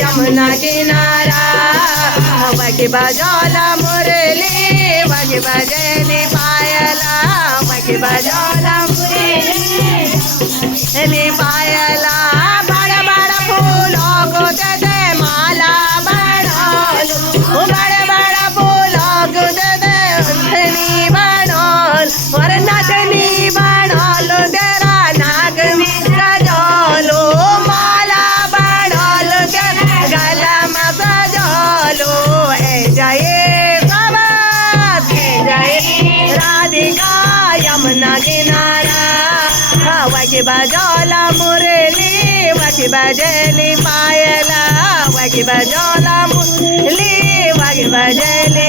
यमुना किनारा वही बजौला मुरली वही बजली पायला वही बजौला मुरली पायला बड़ा बड़ा फूलों को दे दे माला बनालो बड़ा बड़ा फूलों को दे दे नथनी बनाल और नथनी बनालो तेरा नाग में सजालो माला बनालो तेरा गला में सजालो है जय सबस है जय राधिका यमुना किनारा वही बजौला मुरली वही बजली पायला वही बजौला मुरली वही बजली